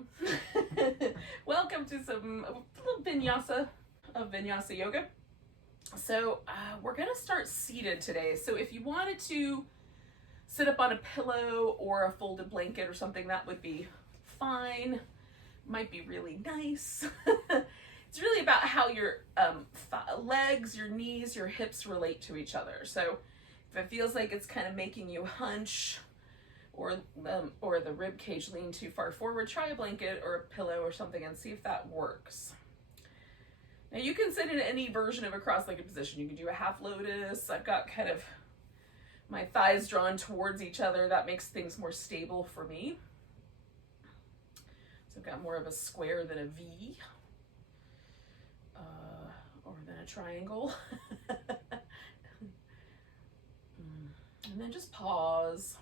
welcome. Welcome to some little vinyasa of Vinyasa Yoga. So we're gonna start seated today. So if you wanted to sit up on a pillow or a folded blanket or something, that would be fine. Might be really nice. It's really about how your legs, your knees, your hips relate to each other. So if it feels like it's kind of making you hunch, or the rib cage lean too far forward, try a blanket or a pillow or something and see if that works. Now you can sit in any version of a cross-legged position. You can do a half lotus. I've got kind of my thighs drawn towards each other. That makes things more stable for me. So I've got more of a square than a V, or than a triangle. And then just pause.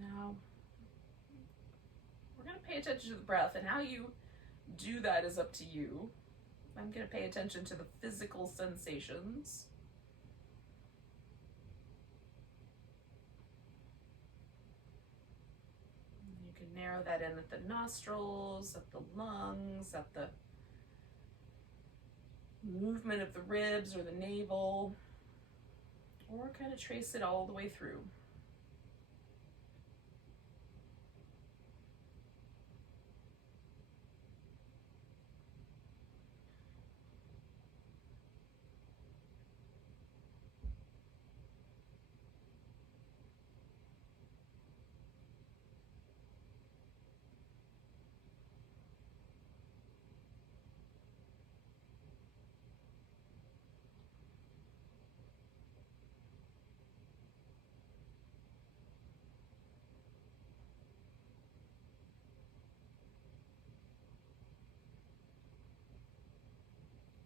Now, we're going to pay attention to the breath, and how you do that is up to you. I'm going to pay attention to the physical sensations. You can narrow that in at the nostrils, at the lungs, at the movement of the ribs or the navel, or kind of trace it all the way through.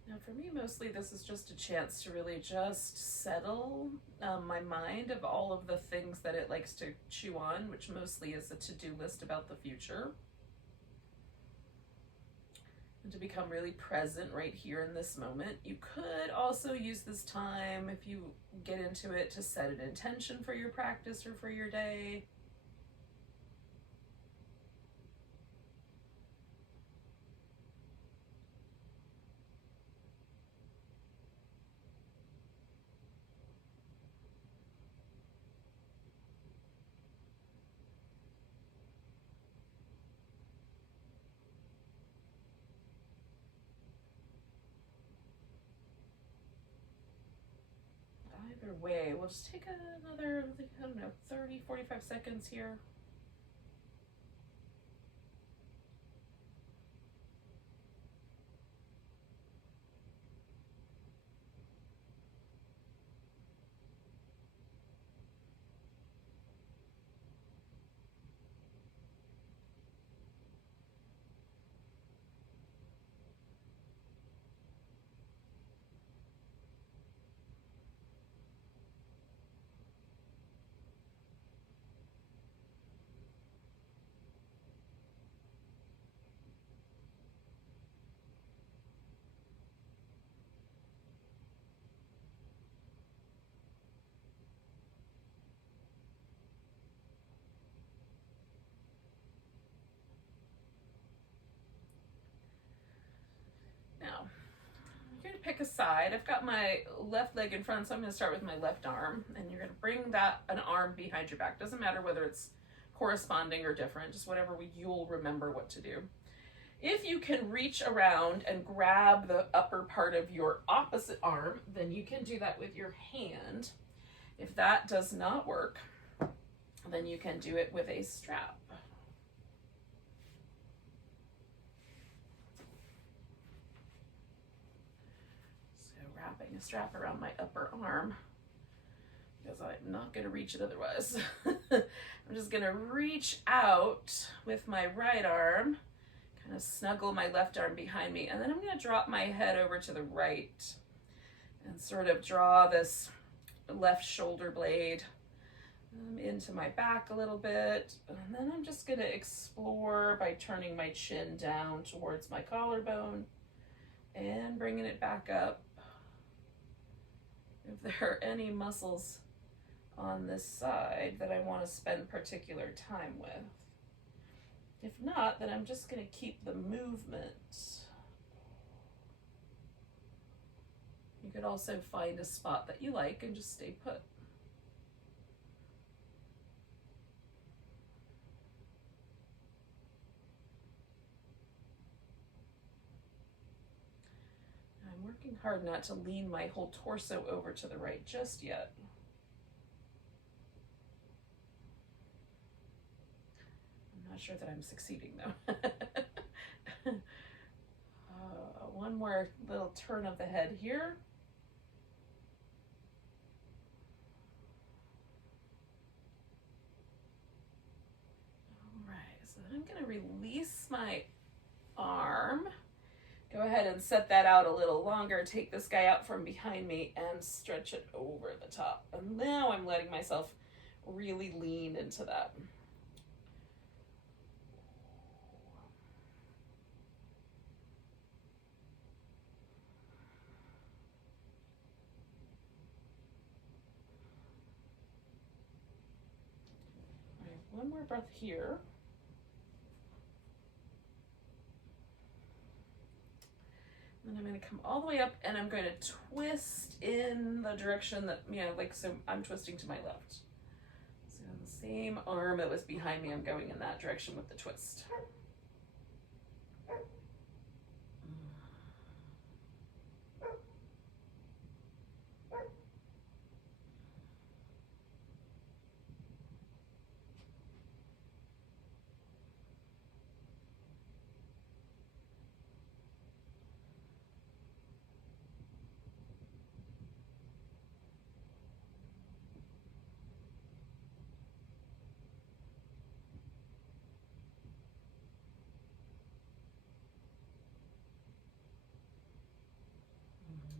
Now for me, mostly this is just a chance to really just settle my mind of all of the things that it likes to chew on, which mostly is a to-do list about the future. And to become really present right here in this moment. You could also use this time, if you get into it, to set an intention for your practice or for your day. Either way, we'll just take another, I don't know, 30, 45 seconds here. Now, you're going to pick a side. I've got my left leg in front, so I'm going to start with my left arm, and you're going to bring an arm behind your back. Doesn't matter whether it's corresponding or different, just whatever you'll remember what to do. If you can reach around and grab the upper part of your opposite arm, then you can do that with your hand. If that does not work, then you can do it with a strap. Wrapping a strap around my upper arm, because I'm not going to reach it otherwise. I'm just going to reach out with my right arm, kind of snuggle my left arm behind me, and then I'm going to drop my head over to the right and sort of draw this left shoulder blade into my back a little bit. And then I'm just going to explore by turning my chin down towards my collarbone and bringing it back up. If there are any muscles on this side that I want to spend particular time with. If not, then I'm just going to keep the movement. You could also find a spot that you like and just stay put. I'm working hard not to lean my whole torso over to the right just yet. I'm not sure that I'm succeeding though. One more little turn of the head here. All right, so I'm going to release my arm. Go ahead and set that out a little longer. Take this guy out from behind me and stretch it over the top. And now I'm letting myself really lean into that. All right, one more breath here. Then I'm going to come all the way up and I'm going to twist in the direction that, like, so I'm twisting to my left. So the same arm that was behind me, I'm going in that direction with the twist.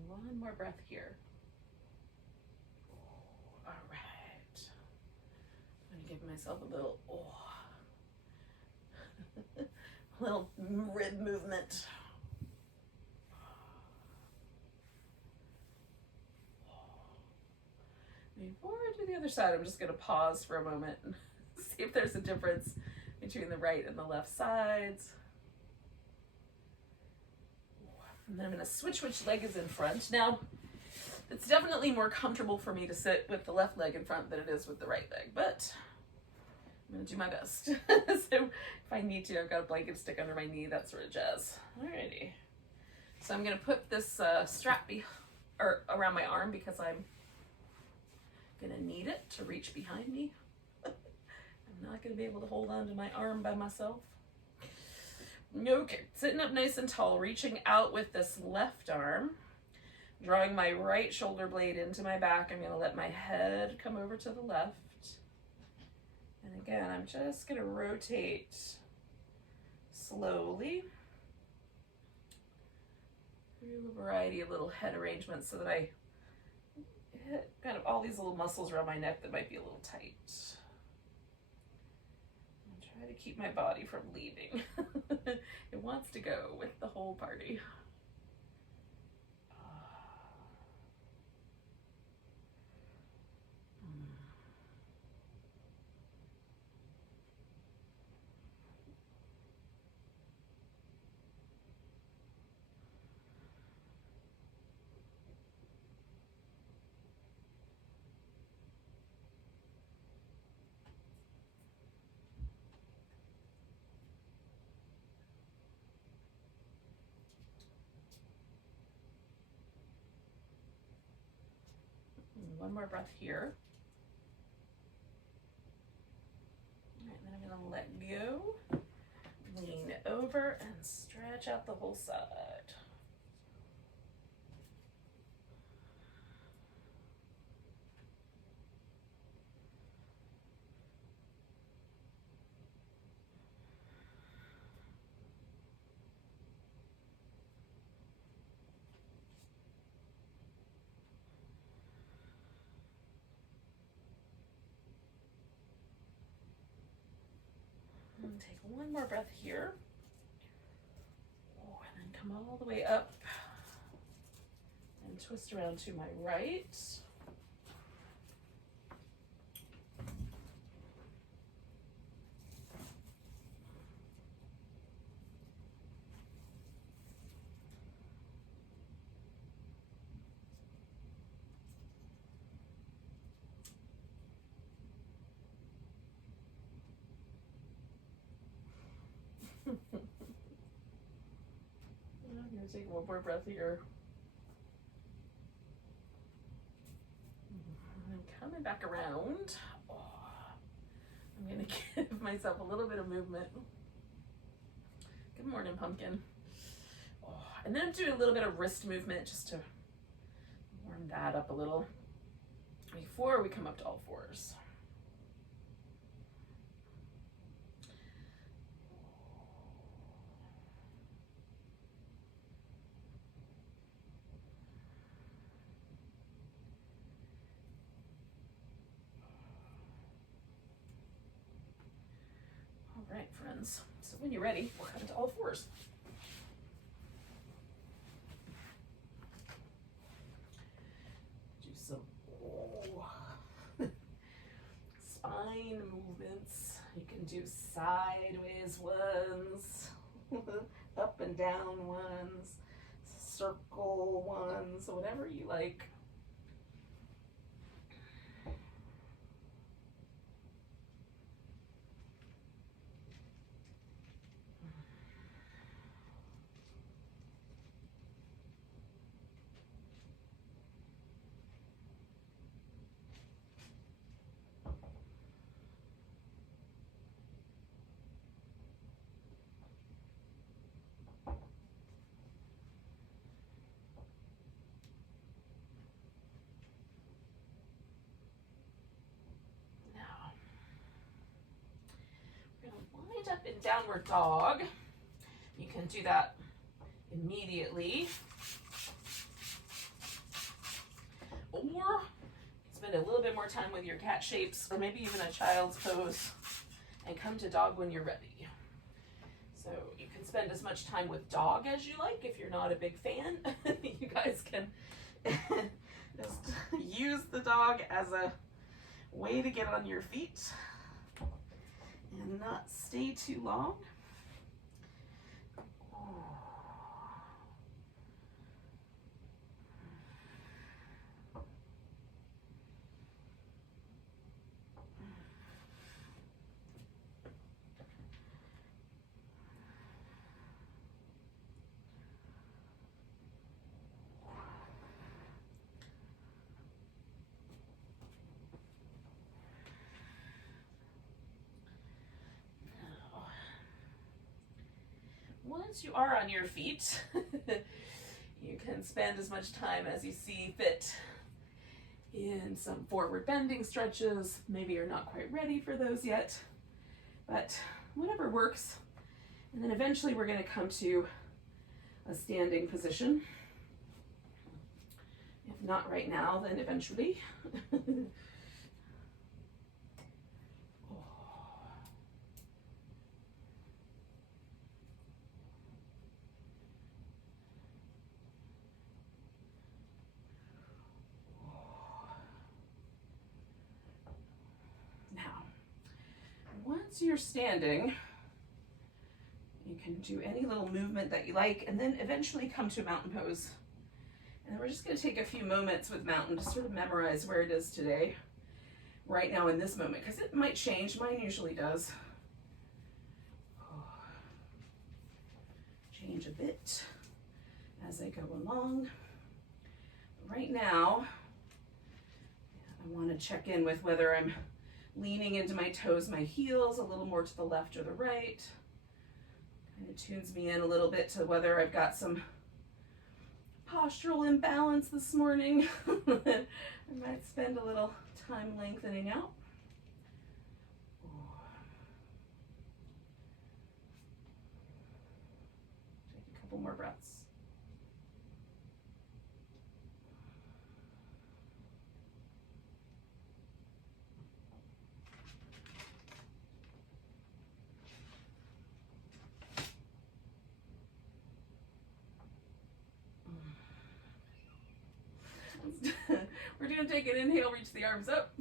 One more breath here. All right. I'm going to give myself a little, little rib movement. Before I do the other side, I'm just going to pause for a moment and see if there's a difference between the right and the left sides. And then I'm going to switch which leg is in front. Now, it's definitely more comfortable for me to sit with the left leg in front than it is with the right leg, but I'm going to do my best. So if I need to, I've got a blanket stick under my knee, that sort of jazz. Alrighty. So I'm going to put this strap around my arm because I'm going to need it to reach behind me. I'm not going to be able to hold on to my arm by myself. Okay, sitting up nice and tall, reaching out with this left arm, drawing my right shoulder blade into my back. I'm going to let my head come over to the left. And again, I'm just going to rotate slowly through a variety of little head arrangements so that I hit kind of all these little muscles around my neck that might be a little tight. Try to keep my body from leaving. It wants to go with the whole party. One more breath here. All right, then I'm going to let go, lean over, and stretch out the whole side. And take one more breath here. And then come all the way up and twist around to my right. One more breath here. I'm coming back around. Oh, I'm gonna give myself a little bit of movement. Good morning, pumpkin. Oh, and then I'm doing a little bit of wrist movement just to warm that up a little before we come up to all fours. All right, friends. So when you're ready, we'll come to all fours. Do some spine movements. You can do sideways ones, up and down ones, circle ones, whatever you like. Wind up in downward dog. You can do that immediately, or spend a little bit more time with your cat shapes, or maybe even a child's pose, and come to dog when you're ready. So you can spend as much time with dog as you like. If you're not a big fan, you guys can just use the dog as a way to get on your feet and not stay too long. Once you are on your feet, you can spend as much time as you see fit in some forward bending stretches. Maybe you're not quite ready for those yet, but whatever works. And then eventually we're going to come to a standing position. If not right now, then eventually. Once you're standing, you can do any little movement that you like, and then eventually come to mountain pose. And we're just going to take a few moments with mountain to sort of memorize where it is today, right now in this moment, because it might change. Mine usually does. Change a bit as I go along. Right now, I want to check in with whether I'm leaning into my toes, my heels, a little more to the left or the right. Kind of tunes me in a little bit to whether I've got some postural imbalance this morning. I might spend a little time lengthening out. Take a couple more breaths. We're going to take an inhale, reach the arms up.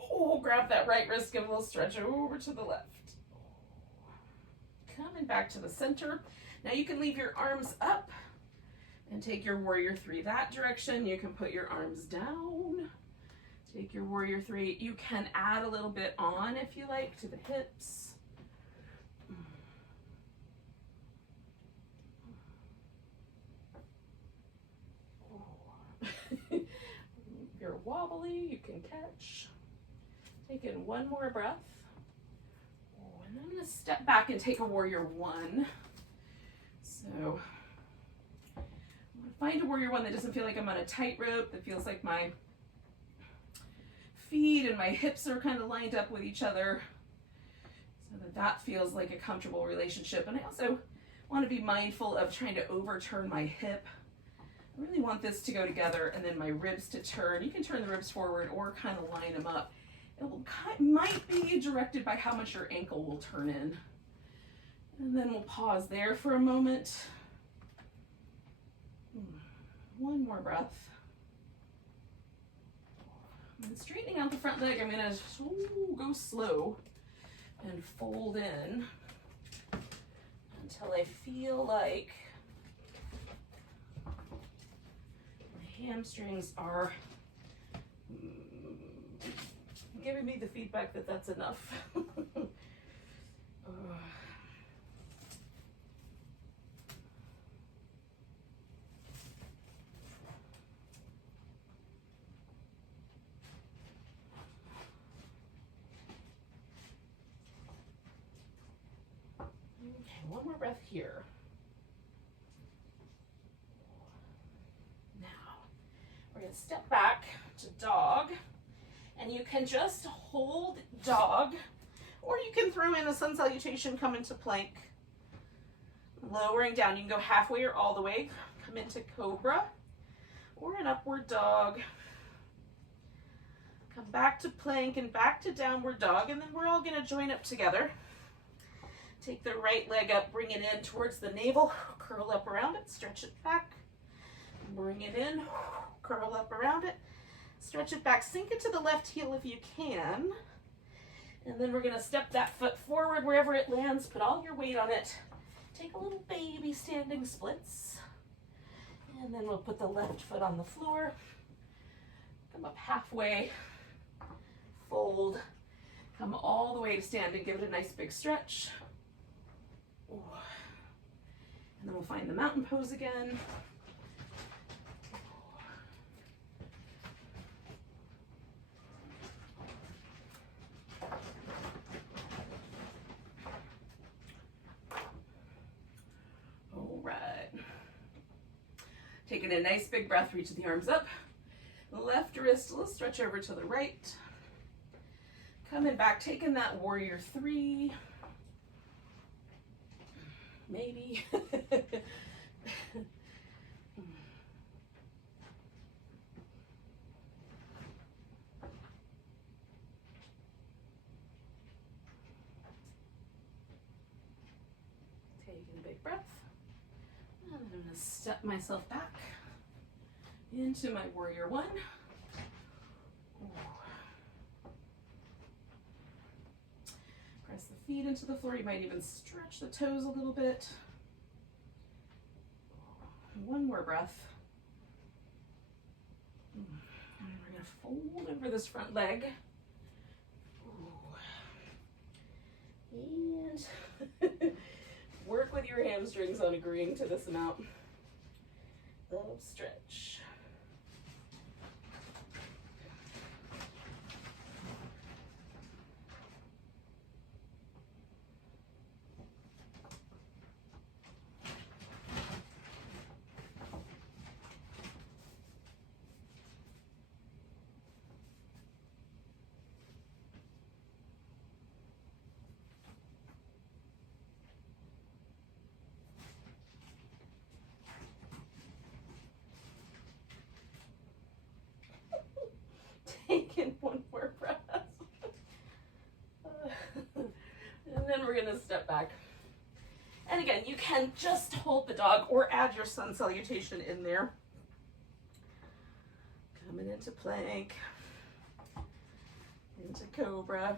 Oh, grab that right wrist, give a little stretch over to the left. Coming back to the center. Now you can leave your arms up and take your warrior three that direction. You can put your arms down. Take your warrior three. You can add a little bit on if you like to the hips. wobbly, you can catch. Take in one more breath. Oh, and then I'm gonna step back and take a warrior one. So I'm gonna find a warrior one that doesn't feel like I'm on a tightrope, that feels like my feet and my hips are kind of lined up with each other, so that feels like a comfortable relationship. And I also want to be mindful of trying to overturn my hip. I really want this to go together and then my ribs to turn. You can turn the ribs forward or kind of line them up. It might be directed by how much your ankle will turn in. And then we'll pause there for a moment. One more breath. And straightening out the front leg, I'm gonna go slow and fold in until I feel like my hamstrings are giving me the feedback that that's enough. One more breath here. Now, we're going to step back to dog, and you can just hold dog, or you can throw in a sun salutation, come into plank, lowering down. You can go halfway or all the way, come into cobra, or an upward dog, come back to plank and back to downward dog, and then we're all going to join up together. Take the right leg up, bring it in towards the navel, curl up around it, stretch it back, bring it in, curl up around it, stretch it back, sink into the left heel if you can, and then we're going to step that foot forward wherever it lands, put all your weight on it, take a little baby standing splits, and then we'll put the left foot on the floor, come up halfway, fold, come all the way to standing, give it a nice big stretch. And then we'll find the mountain pose again. All right. Taking a nice big breath, reach the arms up. Left wrist, let's stretch over to the right. Coming back, taking that warrior three. Maybe. Taking a big breath. And I'm going to step myself back into my warrior one. Press the feet into the floor. You might even stretch the toes a little bit. One more breath. And we're going to fold over this front leg. And work with your hamstrings on agreeing to this amount of stretch. Taking one more breath. And then we're going to step back. And again, you can just hold the dog or add your sun salutation in there. Coming into plank, into cobra,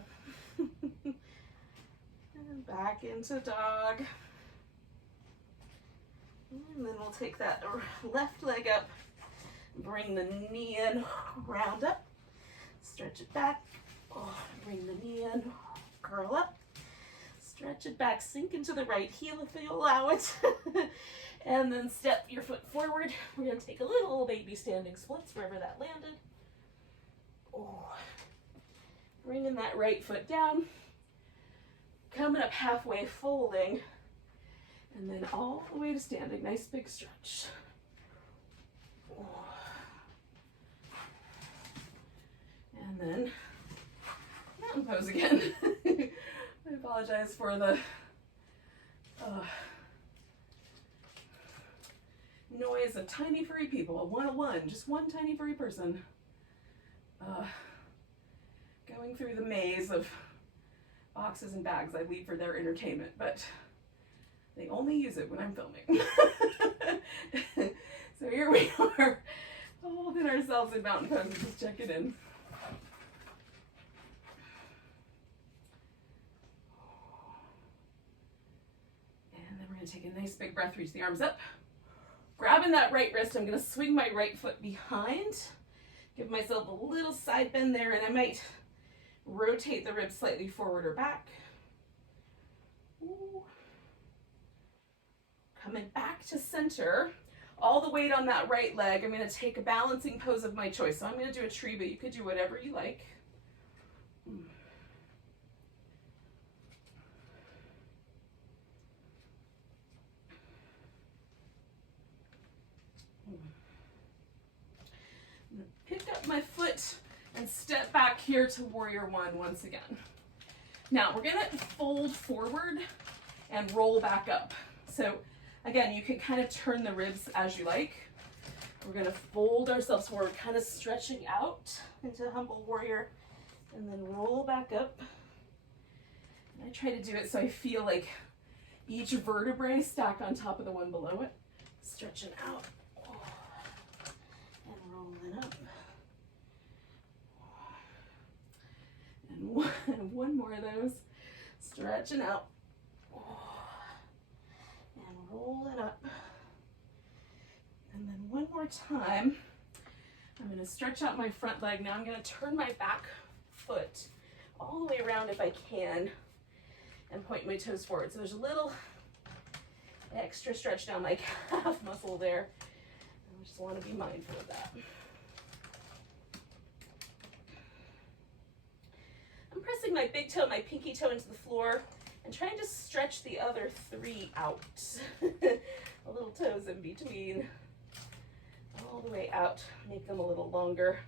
and back into dog. And then we'll take that left leg up, bring the knee in, round up. Stretch it back, bring the knee in, curl up, stretch it back, sink into the right heel if you allow it, and then step your foot forward. We're going to take a little baby standing splits wherever that landed. Bringing that right foot down, coming up halfway, folding, and then all the way to standing. Nice big stretch. And then mountain pose again. I apologize for the noise of tiny furry people. A 101, just one tiny furry person going through the maze of boxes and bags I leave for their entertainment, but they only use it when I'm filming. So here we are, holding ourselves in mountain pose, just checking in. And then we're gonna take a nice big breath, reach the arms up. Grabbing that right wrist, I'm gonna swing my right foot behind, give myself a little side bend there, and I might rotate the ribs slightly forward or back. Ooh. Coming back to center, all the weight on that right leg. I'm gonna take a balancing pose of my choice. So I'm gonna do a tree, but you could do whatever you like. Pick up my foot and step back here to warrior one once again. Now we're gonna fold forward and roll back up. So again, you can kind of turn the ribs as you like. We're gonna fold ourselves forward, kind of stretching out into humble warrior, and then roll back up. And I try to do it so I feel like each vertebrae stacked on top of the one below it. Stretching out and rolling up. And one more of those, stretching out and rolling up. And then one more time, I'm going to stretch out my front leg. Now I'm going to turn my back foot all the way around if I can and point my toes forward. So there's a little extra stretch down my calf muscle there. I just want to be mindful of that. I'm pressing my big toe and my pinky toe into the floor and trying to stretch the other three out. The little toes in between. All the way out, make them a little longer.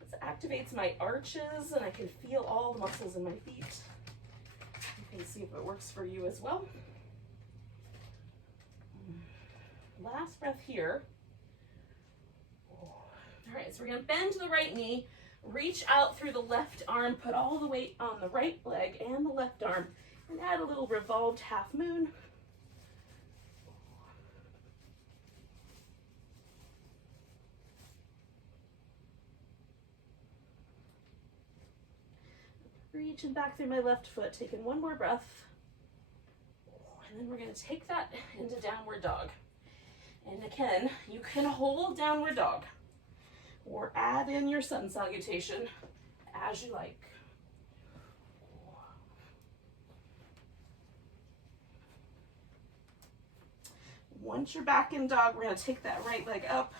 This activates my arches and I can feel all the muscles in my feet. You can see if it works for you as well. Last breath here. All right, so we're gonna bend the right knee, reach out through the left arm, put all the weight on the right leg and the left arm, and add a little revolved half moon. Reaching back through my left foot, taking one more breath. And then we're going to take that into downward dog. And again, you can hold downward dog or add in your sun salutation as you like. Once you're back in dog, we're going to take that right leg up,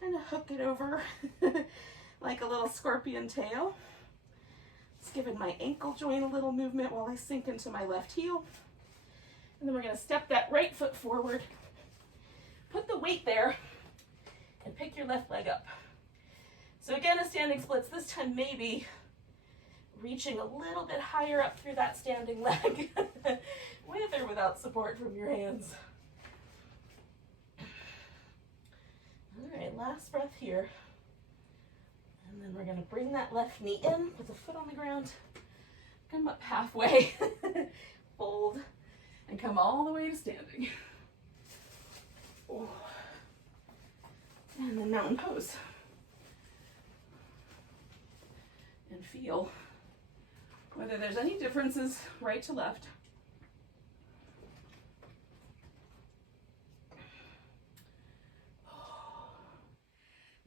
kind of hook it over like a little scorpion tail. Just giving my ankle joint a little movement while I sink into my left heel. And then we're going to step that right foot forward, put the weight there, and pick your left leg up. So again, a standing splits, this time maybe reaching a little bit higher up through that standing leg, with or without support from your hands. All right, last breath here. And then we're going to bring that left knee in, put the foot on the ground, come up halfway, fold, and come all the way to standing. Ooh. And then mountain pose. And feel whether there's any differences right to left.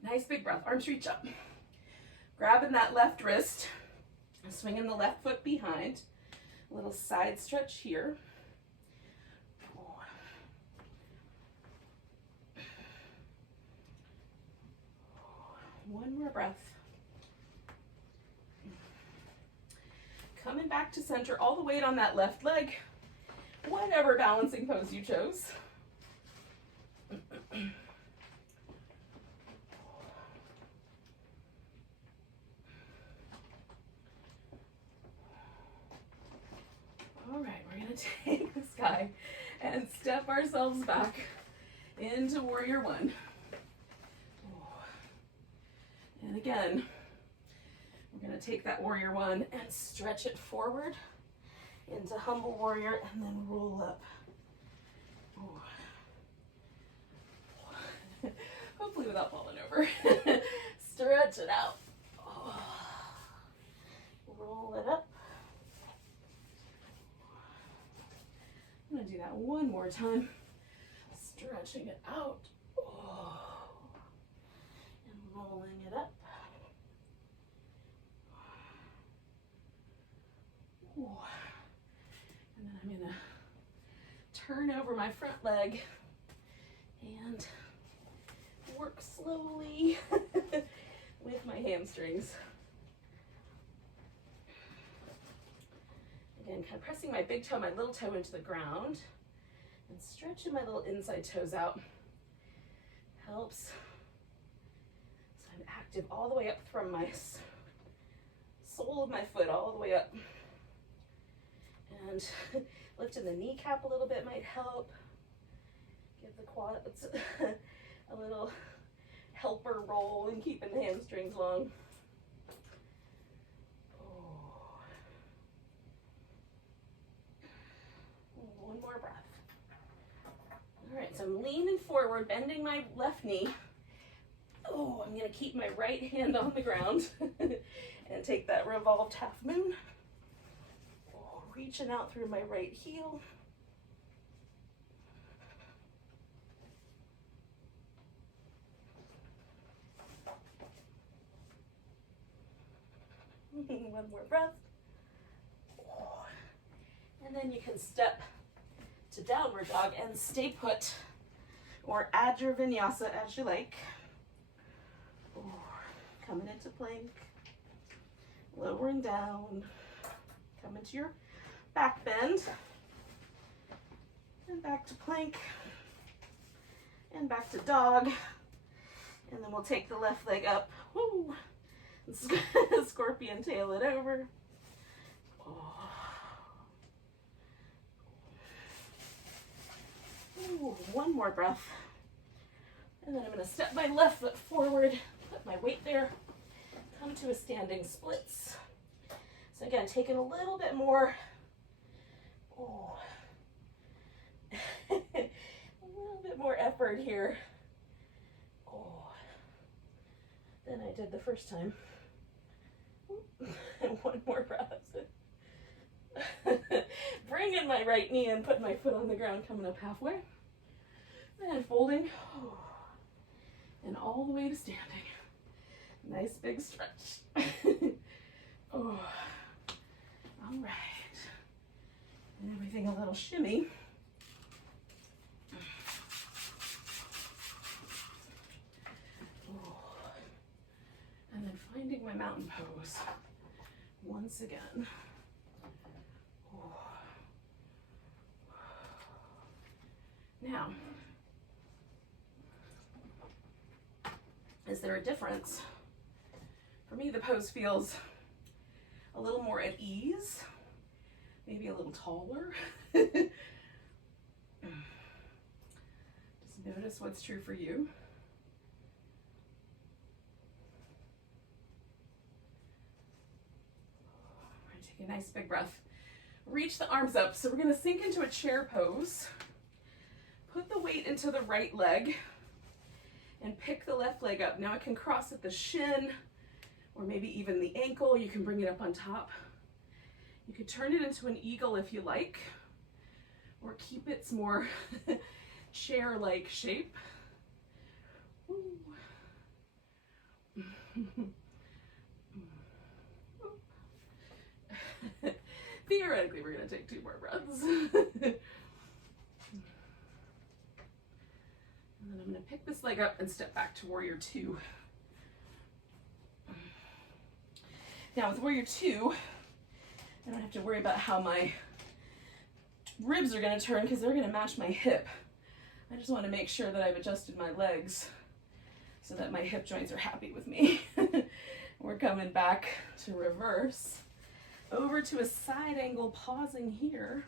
Nice big breath, arms reach up. Grabbing that left wrist, swinging the left foot behind. A little side stretch here. One more breath. Coming back to center, all the weight on that left leg, whatever balancing pose you chose. All right, we're gonna take this guy and step ourselves back into warrior one. And again, we're gonna take that warrior one and stretch it forward into humble warrior and then roll up. Hopefully without falling over. Stretch it out. Roll it up. I'm gonna do that one more time. Stretching it out. And rolling it up. And then I'm gonna turn over my front leg and work slowly with my hamstrings. Again, kind of pressing my big toe, my little toe into the ground and stretching my little inside toes out helps. So I'm active all the way up from my sole of my foot all the way up. And lifting the kneecap a little bit might help. Give the quads a little helper roll and keeping the hamstrings long. One more breath. All right, so I'm leaning forward, bending my left knee. Oh, I'm gonna keep my right hand on the ground and take that revolved half moon. Reaching out through my right heel. One more breath. And then you can step to downward dog and stay put, or add your vinyasa as you like. Coming into plank, lowering down, coming to your back bend, and back to plank, and back to dog, and then we'll take the left leg up. Woo! Scorpion tail it over. Ooh, one more breath. And then I'm going to step my left foot forward, put my weight there, come to a standing splits. So again, taking a little bit more, a little bit more effort here than I did the first time. And one more breath. Bringing my right knee and putting my foot on the ground, coming up halfway. And folding. And all the way to standing. Nice big stretch. All right. And everything a little shimmy. And then finding my mountain pose once again. Now, is there a difference? For me, the pose feels a little more at ease, maybe a little taller. Just notice what's true for you. Take a nice big breath. Reach the arms up. So we're going to sink into a chair pose. Put the weight into the right leg and pick the left leg up. Now I can cross at the shin or maybe even the ankle. You can bring it up on top. You could turn it into an eagle if you like, or keep its more chair-like shape. Theoretically, we're going to take 2 more breaths. And then I'm going to pick this leg up and step back to warrior 2. Now with warrior 2, I don't have to worry about how my ribs are going to turn because they're going to match my hip. I just want to make sure that I've adjusted my legs so that my hip joints are happy with me. We're coming back to reverse. Over to a side angle, pausing here.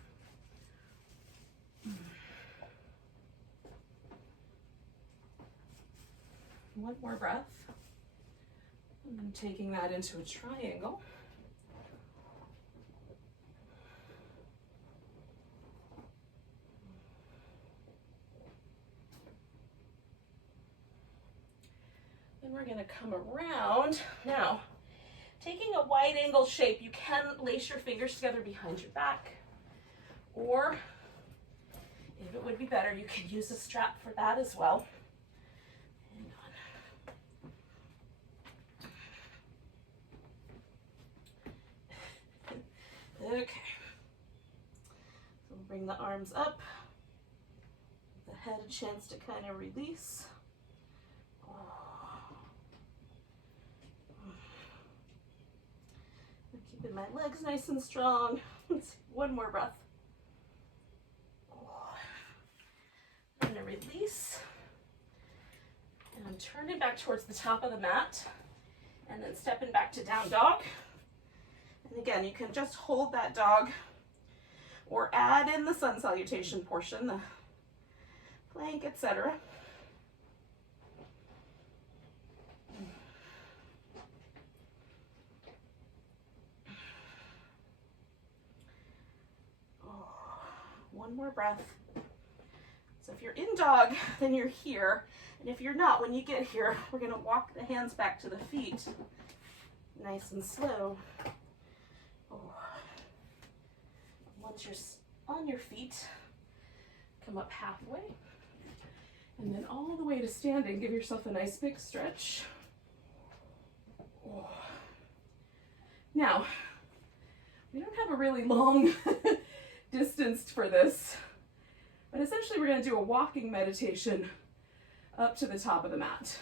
One more breath. And then taking that into a triangle. Then we're going to come around. Now, taking a wide angle shape, you can lace your fingers together behind your back, or if it would be better, you could use a strap for that as well. Hang on. Okay. So we'll bring the arms up, give the head a chance to kind of release. Keeping my legs nice and strong. Let's see, one more breath. I'm going to release. And I'm turning back towards the top of the mat. And then stepping back to down dog. And again, you can just hold that dog or add in the sun salutation portion, the plank, etc. One more breath. So if you're in dog, then you're here. And if you're not, when you get here, we're going to walk the hands back to the feet. Nice and slow. Oh. Once you're on your feet, come up halfway. And then all the way to standing, give yourself a nice big stretch. Oh. Now, we don't have a really long distance for this, but essentially we're going to do a walking meditation up to the top of the mat.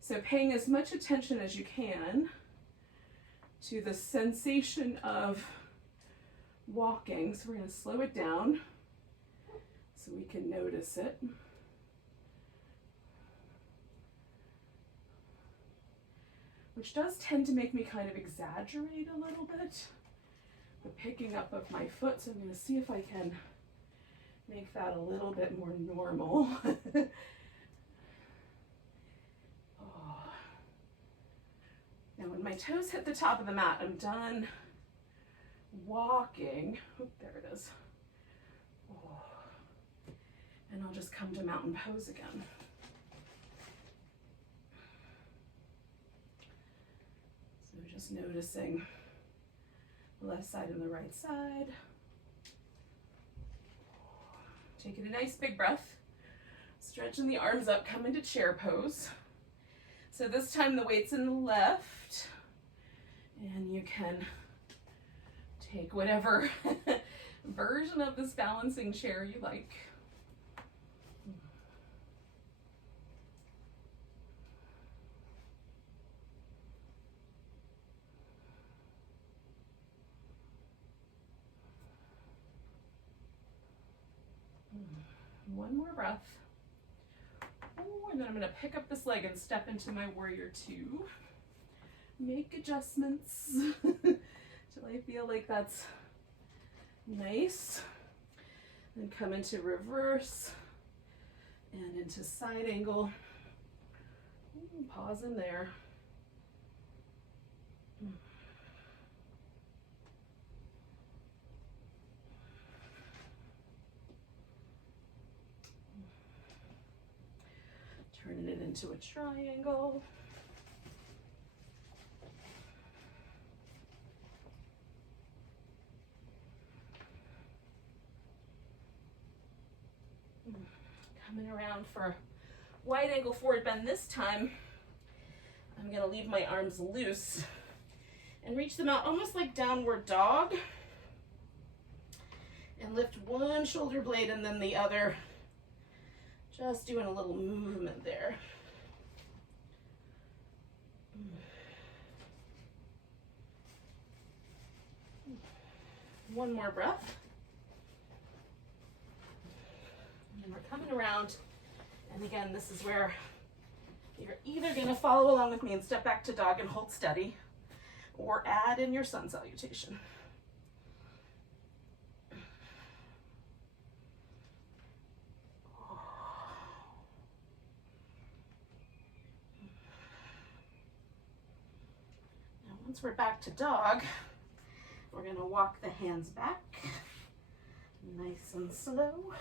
So paying as much attention as you can to the sensation of walking. So we're going to slow it down so we can notice it. Which does tend to make me kind of exaggerate a little bit. The picking up of my foot, so I'm going to see if I can make that a little bit more normal. Oh. Now when my toes hit the top of the mat, I'm done walking. Oh, there it is. Oh. And I'll just come to mountain pose again. So just noticing the left side and the right side. Taking a nice big breath. Stretching the arms up, come into chair pose. So this time the weight's in the left. And you can take whatever version of this balancing chair you like. One more breath. Oh, and then I'm going to pick up this leg and step into my warrior two. Make adjustments till I feel like that's nice. Then come into reverse and into side angle. Ooh, pause in there. Turning it into a triangle. Coming around for wide angle forward bend this time. I'm going to leave my arms loose and reach them out almost like downward dog. And lift one shoulder blade and then the other. Just doing a little movement there. One more breath. And we're coming around. And again, this is where you're either going to follow along with me and step back to dog and hold steady, or add in your sun salutation. Now, once we're back to dog, we're going to walk the hands back, nice and slow.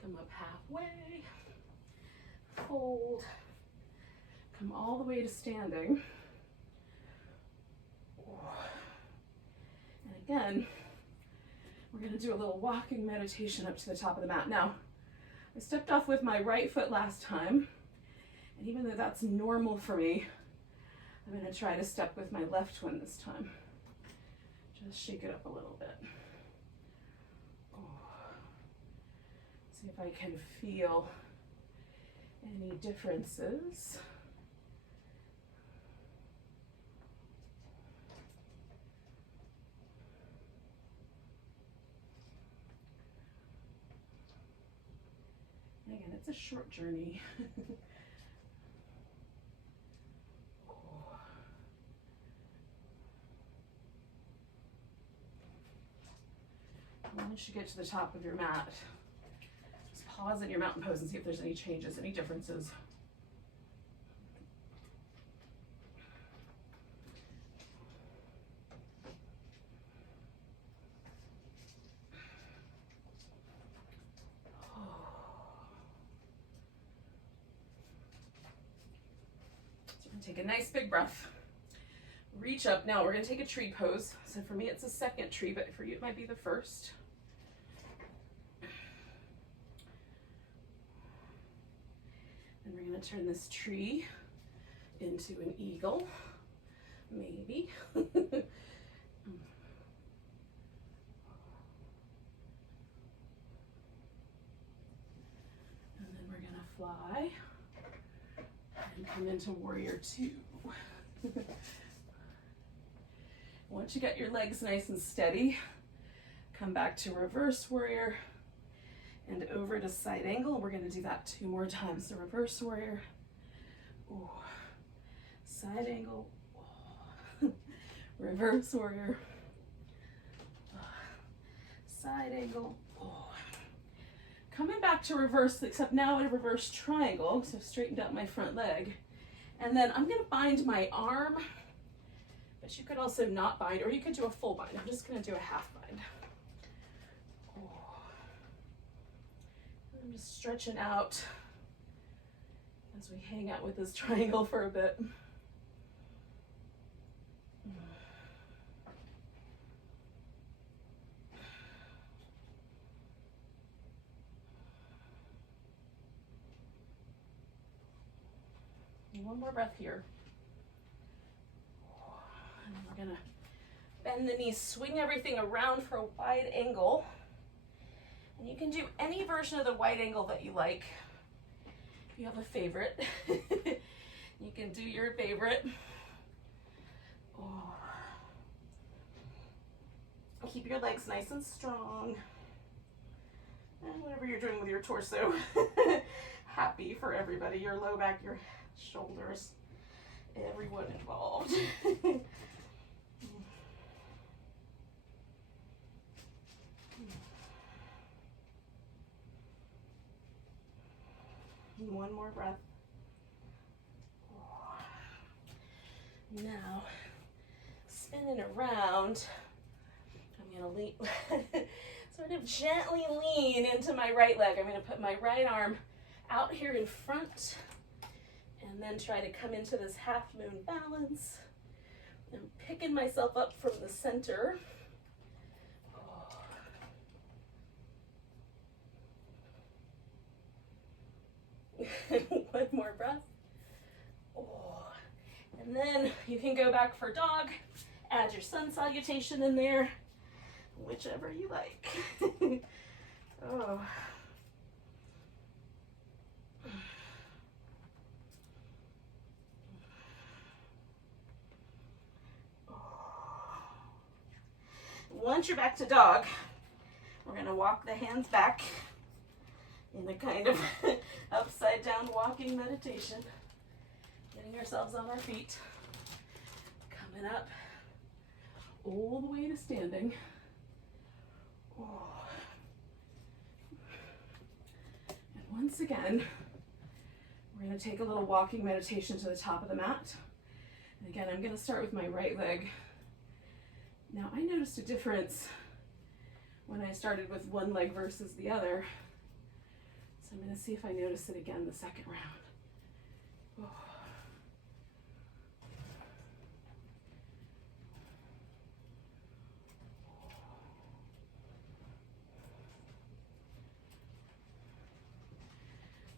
Come up halfway, fold, come all the way to standing. And again, we're going to do a little walking meditation up to the top of the mat. Now, I stepped off with my right foot last time, and even though that's normal for me, I'm going to try to step with my left one this time. Just shake it up a little bit. See if I can feel any differences. And again, it's a short journey. Once you get to the top of your mat, just pause in your mountain pose and see if there's any changes, any differences. So we're going to take a nice big breath. Reach up. Now we're going to take a tree pose. So for me it's a second tree, but for you it might be the first. And we're going to turn this tree into an eagle, maybe. And then we're going to fly and come into warrior two. Once you get your legs nice and steady, come back to reverse warrior and over to side angle. We're going to do that 2 more times. So reverse warrior, ooh, side angle, ooh. Reverse warrior, side angle, ooh. Coming back to reverse, except now in a reverse triangle. So straightened out my front leg. And then I'm going to bind my arm, but you could also not bind, or you could do a full bind. I'm just going to do a half bind. I'm just stretching out as we hang out with this triangle for a bit. One more breath here. And we're gonna bend the knees, swing everything around for a wide angle. And you can do any version of the wide angle that you like. If you have a favorite, you can do your favorite. Oh. Keep your legs nice and strong. And whatever you're doing with your torso, happy for everybody, your low back, your shoulders, everyone involved. One more breath. Now, spinning around, I'm going to lean, sort of gently lean into my right leg. I'm going to put my right arm out here in front and then try to come into this half moon balance. I'm picking myself up from the center. One more breath. And then you can go back for dog, add your sun salutation in there, whichever you like. Oh. once you're back to dog, we're going to walk the hands back in a kind of upside down walking meditation. Getting ourselves on our feet. Coming up all the way to standing. Oh. And once again, we're going to take a little walking meditation to the top of the mat. And again, I'm going to start with my right leg. Now, I noticed a difference when I started with one leg versus the other. So I'm going to see if I notice it again the second round. Oh.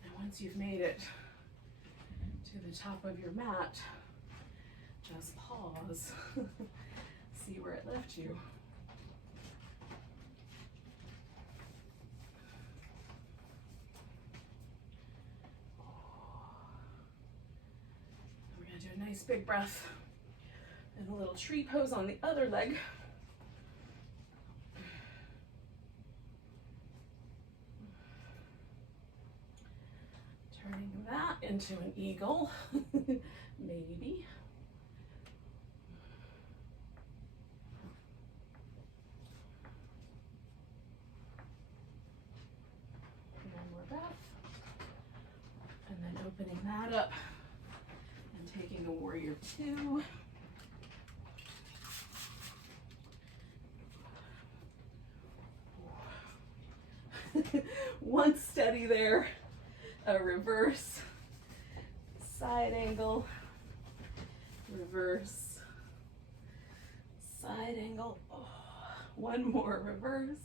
And once you've made it to the top of your mat, just pause. See where it left you. We're going to do a nice big breath and a little tree pose on the other leg. Turning that into an eagle, maybe. And then opening that up and taking a warrior two. One steady there, a reverse, side angle, reverse, side angle, oh, one more reverse,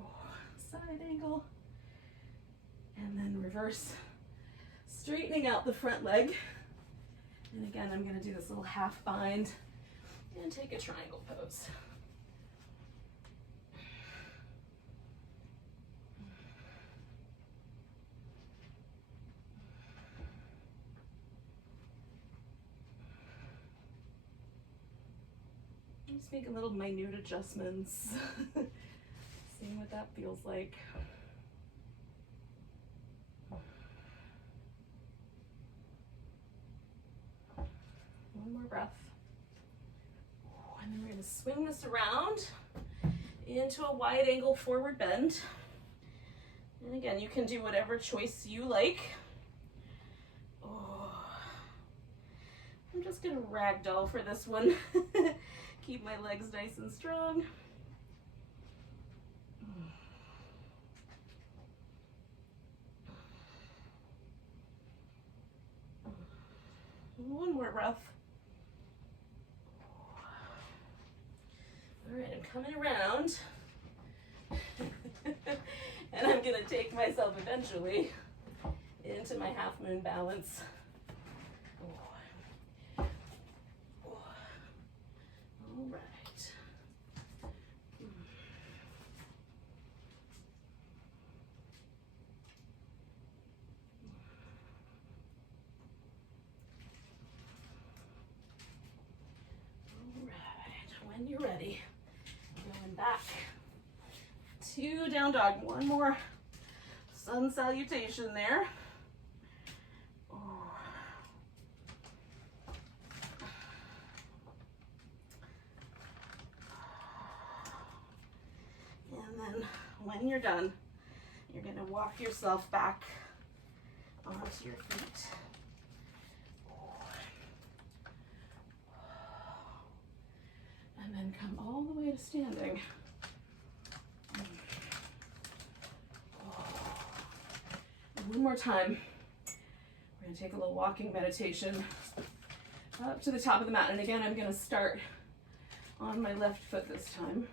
oh, side angle, and then reverse, straightening out the front leg. And again, I'm going to do this little half bind and take a triangle pose. I'm just making little minute adjustments, seeing what that feels like. One more breath. And then we're going to swing this around into a wide angle forward bend. And again, you can do whatever choice you like. Oh. I'm just going to ragdoll for this one. Keep my legs nice and strong. One more breath. All right, I'm coming around. And I'm going to take myself eventually into my half moon balance. All right. When you're ready, going back to down dog. One more sun salutation there. Oh. And then when you're done, you're going to walk yourself back onto your feet. And then come all the way to standing. And one more time. We're going to take a little walking meditation up to the top of the mat. And again, I'm going to start on my left foot this time.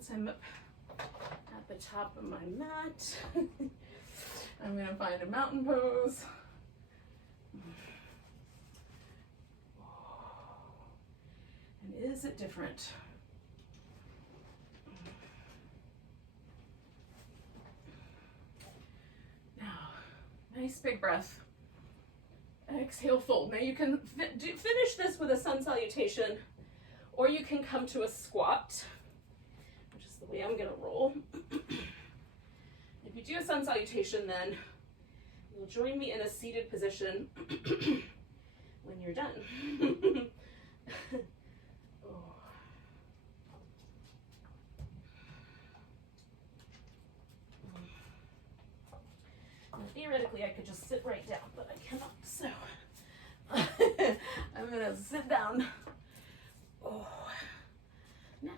once I'm up at the top of my mat, I'm gonna find a mountain pose. And is it different? Now, nice big breath. Exhale, fold. Now you can finish this with a sun salutation, or you can come to a squat, which is the way I'm gonna roll. If you do a sun salutation, then you'll join me in a seated position when you're done. Now, theoretically, I could just sit right down, but I cannot, so I'm gonna sit down. Oh, now.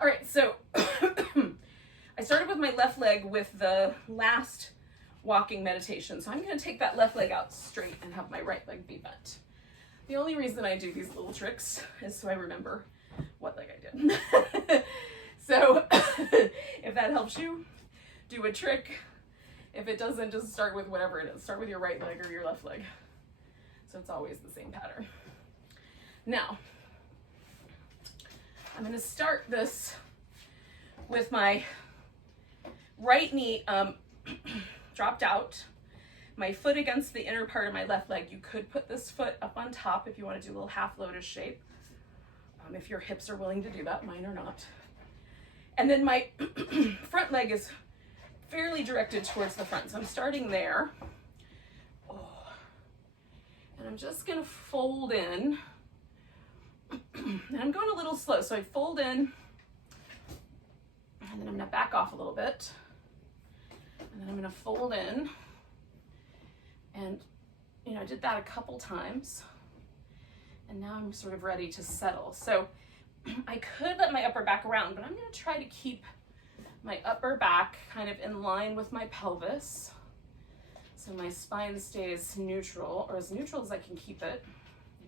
All right, so I started with my left leg with the last walking meditation, so I'm gonna take that left leg out straight and have my right leg be bent. The only reason I do these little tricks is so I remember what leg I did. So if that helps you, do a trick. If it doesn't, just start with whatever it is. Start with your right leg or your left leg. So it's always the same pattern. Now, I'm going to start this with my right knee dropped out, my foot against the inner part of my left leg. You could put this foot up on top if you want to do a little half lotus shape, if your hips are willing to do that. Mine are not. And then my front leg is fairly directed towards the front. So I'm starting there. Oh. And I'm just gonna fold in. And I'm going a little slow. So I fold in, and then I'm gonna back off a little bit. And then I'm gonna fold in. And, you know, I did that a couple times. And now I'm sort of ready to settle. So I could let my upper back around, but I'm gonna try to keep my upper back kind of in line with my pelvis. So my spine stays neutral, or as neutral as I can keep it,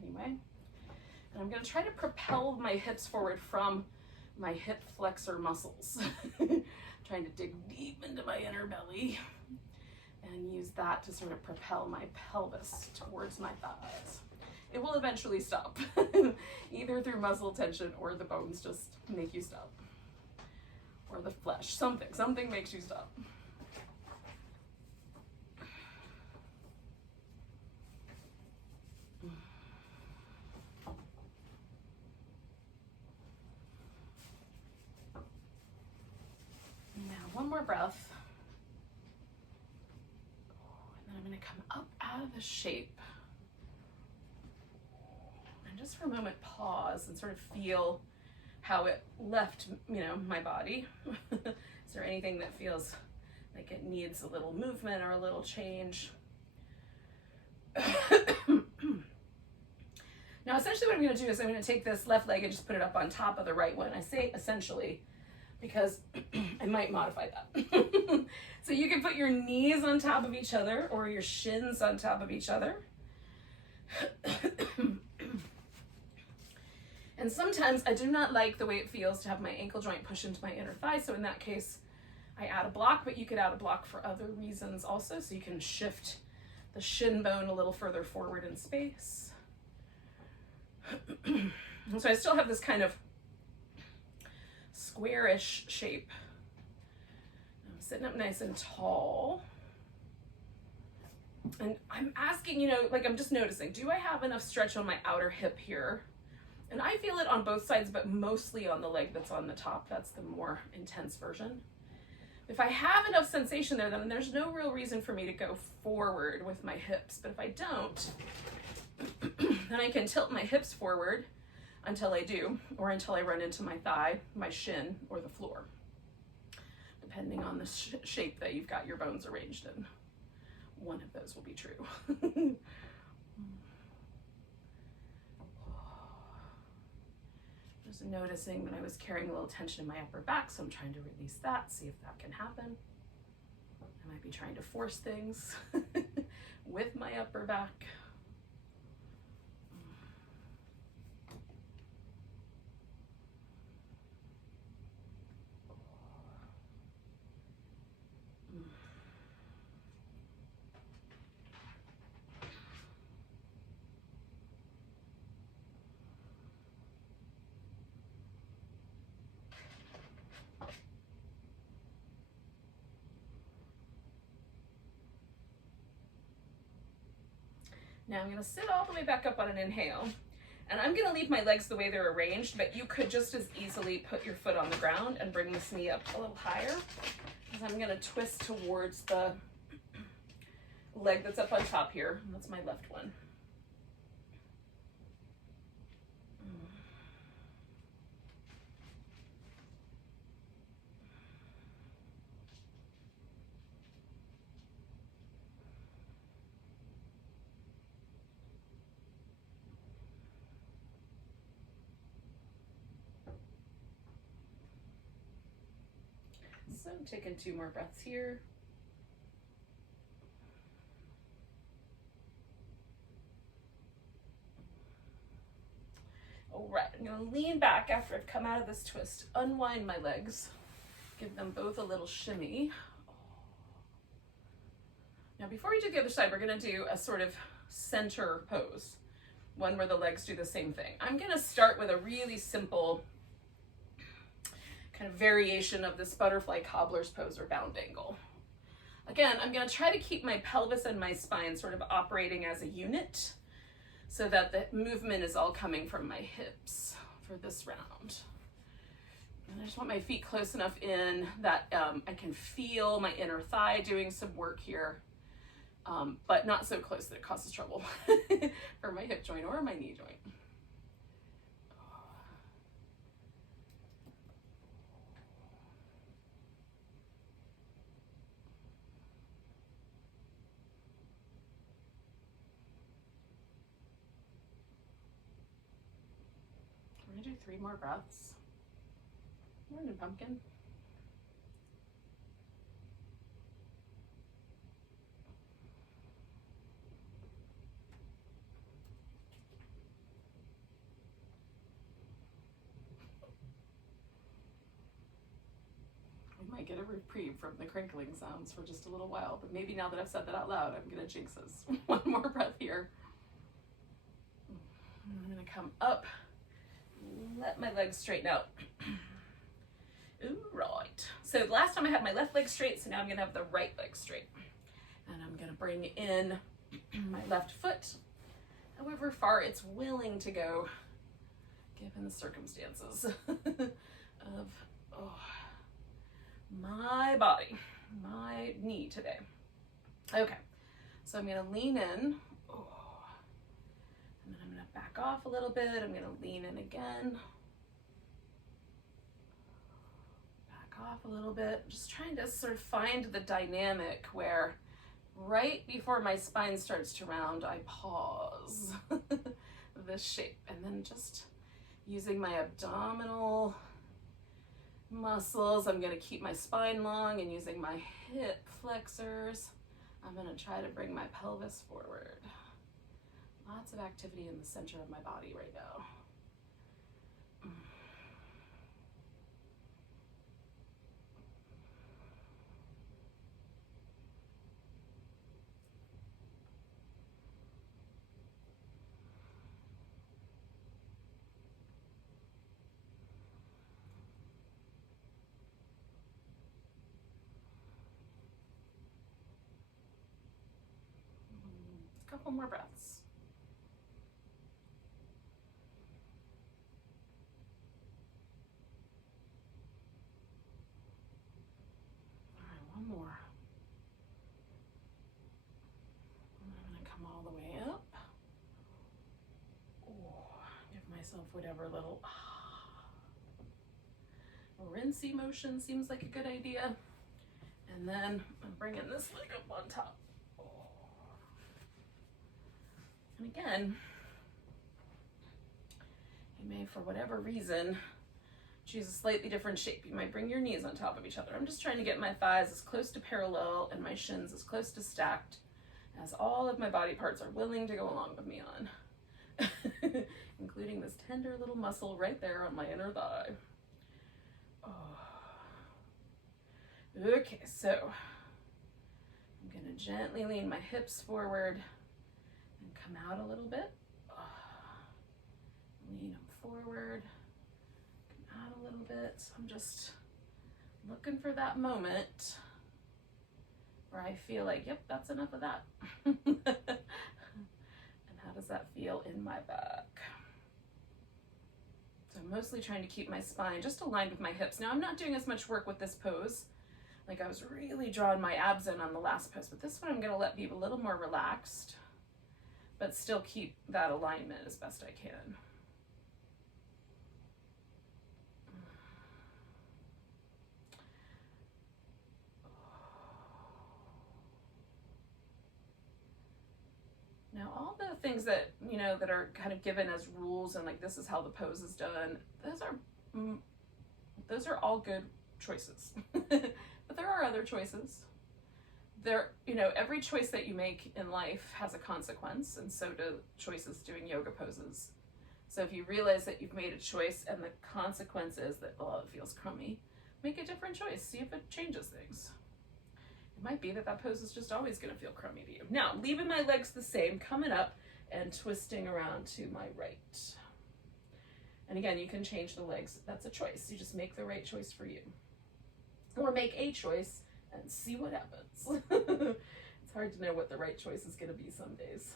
anyway. And I'm gonna try to propel my hips forward from my hip flexor muscles. Trying to dig deep into my inner belly and use that to sort of propel my pelvis towards my thighs. It will eventually stop, either through muscle tension or the bones just make you stop. Or the flesh, something makes you stop. Now, one more breath. And then I'm going to come up out of the shape. And just for a moment, pause and sort of feel how it left, you know, my body. Is there anything that feels like it needs a little movement or a little change? Now, essentially what I'm gonna do is I'm gonna take this left leg and just put it up on top of the right one. I say essentially because I might modify that. So you can put your knees on top of each other or your shins on top of each other. And sometimes I do not like the way it feels to have my ankle joint push into my inner thigh. So in that case, I add a block, but you could add a block for other reasons also. So you can shift the shin bone a little further forward in space. So I still have this kind of squarish shape. I'm sitting up nice and tall. And I'm asking, you know, like I'm just noticing, do I have enough stretch on my outer hip here? And I feel it on both sides, but mostly on the leg that's on the top. That's the more intense version. If I have enough sensation there, then there's no real reason for me to go forward with my hips. But if I don't, then I can tilt my hips forward until I do, or until I run into my thigh, my shin, or the floor, depending on the shape that you've got your bones arranged in. One of those will be true. Just noticing that I was carrying a little tension in my upper back, so I'm trying to release that, see if that can happen. I might be trying to force things with my upper back. Now I'm gonna sit all the way back up on an inhale, and I'm gonna leave my legs the way they're arranged, but you could just as easily put your foot on the ground and bring this knee up a little higher, because I'm gonna twist towards the leg that's up on top here. That's my left one. So I'm taking 2 more breaths here. All right, I'm gonna lean back after I've come out of this twist, unwind my legs, give them both a little shimmy. Now before we do the other side, we're gonna do a sort of center pose, one where the legs do the same thing. I'm gonna start with a really simple kind of variation of this butterfly cobbler's pose or bound angle. Again, I'm gonna try to keep my pelvis and my spine sort of operating as a unit so that the movement is all coming from my hips for this round. And I just want my feet close enough in that I can feel my inner thigh doing some work here, but not so close that it causes trouble for my hip joint or my knee joint. We're gonna do 3 more breaths. Morning, pumpkin. We might get a reprieve from the crinkling sounds for just a little while, but maybe now that I've said that out loud, I'm gonna jinx us. 1 more breath here. I'm gonna come up, let my legs straighten out. Ooh, right. So last time I had my left leg straight, so now I'm gonna have the right leg straight. And I'm gonna bring in my left foot, however far it's willing to go, given the circumstances of my body, my knee today. Okay, so I'm gonna lean in, and then I'm gonna back off a little bit. I'm gonna lean in again. Off a little bit, just trying to sort of find the dynamic where right before my spine starts to round, I pause this shape, and then just using my abdominal muscles, I'm going to keep my spine long, and using my hip flexors, I'm going to try to bring my pelvis forward. Lots of activity in the center of my body right now. Couple more breaths. All right, 1 more. And I'm going to come all the way up. Give myself whatever little rinsey motion seems like a good idea. And then I'm bringing this leg up on top. And again, you may, for whatever reason, choose a slightly different shape. You might bring your knees on top of each other. I'm just trying to get my thighs as close to parallel and my shins as close to stacked as all of my body parts are willing to go along with me on, including this tender little muscle right there on my inner thigh. Okay, so I'm going to gently lean my hips forward and come out a little bit. Lean them forward, come out a little bit. So I'm just looking for that moment where I feel like, yep, that's enough of that. does that feel in my back? So I'm mostly trying to keep my spine just aligned with my hips. Now I'm not doing as much work with this pose. Like I was really drawing my abs in on the last pose, but this one I'm gonna let be a little more relaxed, but still keep that alignment as best I can. Now, all the things that, you know, that are kind of given as rules and like this is how the pose is done, those are all good choices. But there are other choices. There, you know, every choice that you make in life has a consequence, and so do choices doing yoga poses. So if you realize that you've made a choice and the consequence is that, oh, it feels crummy, make a different choice. See if it changes things. It might be that that pose is just always going to feel crummy to you. Now, leaving my legs the same, coming up and twisting around to my right. And again, you can change the legs. That's a choice. You just make the right choice for you. Or make a choice and see what happens. It's hard to know what the right choice is going to be some days.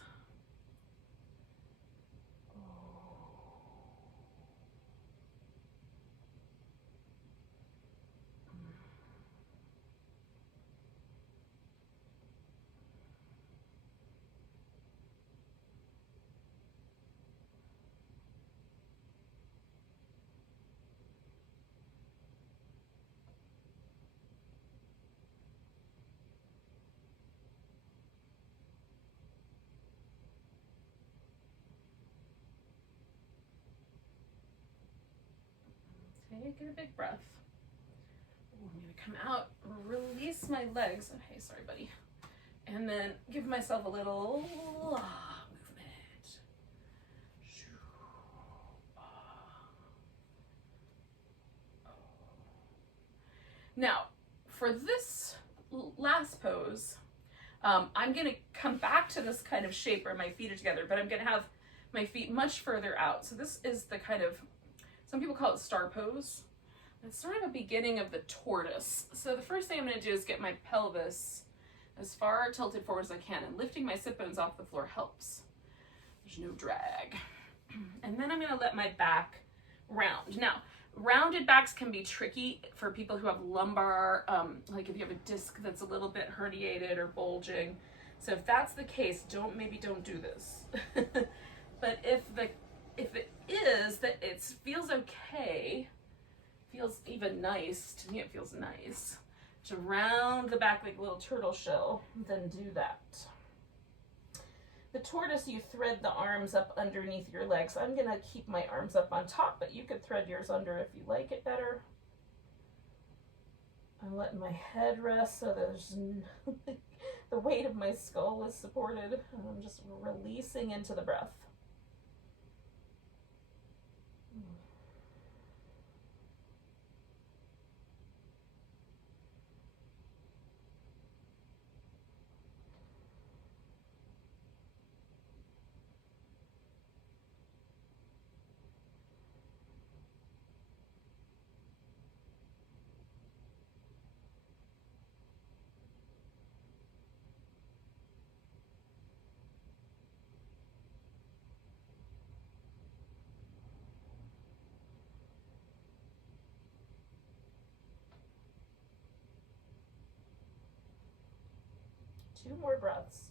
Take a big breath. Ooh, I'm going to come out, release my legs. Okay, sorry, buddy. And then give myself a little movement. Now, for this last pose, I'm going to come back to this kind of shape where my feet are together, but I'm going to have my feet much further out. So this is the kind of, some people call it star pose. It's sort of a beginning of the tortoise. So the first thing I'm going to do is get my pelvis as far tilted forward as I can, and lifting my sit bones off the floor helps. There's no drag. And then I'm going to let my back round. Now, rounded backs can be tricky for people who have lumbar, like if you have a disc that's a little bit herniated or bulging. So if that's the case, maybe don't do this. But if it is that it feels okay, feels even nice, to me it feels nice, to round the back like a little turtle shell, then do that. The tortoise, you thread the arms up underneath your legs. I'm going to keep my arms up on top, but you could thread yours under if you like it better. I'm letting my head rest so there's the weight of my skull is supported. And I'm just releasing into the breath. Two more breaths.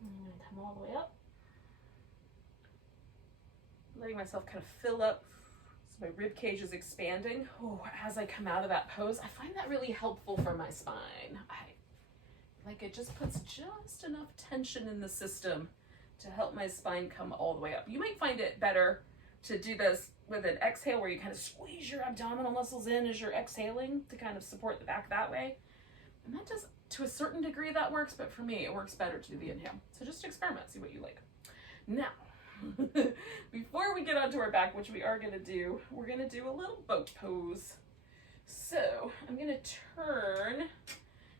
I'm going to come all the way up. Letting myself kind of fill up so my rib cage is expanding. Oh, as I come out of that pose, I find that really helpful for my spine. It just puts just enough tension in the system to help my spine come all the way up. You might find it better to do this with an exhale where you kind of squeeze your abdominal muscles in as you're exhaling to kind of support the back that way. And that does, to a certain degree, that works, but for me, it works better to do the inhale. So just experiment, see what you like. Now, before we get onto our back, which we are gonna do, we're gonna do a little boat pose. So I'm gonna turn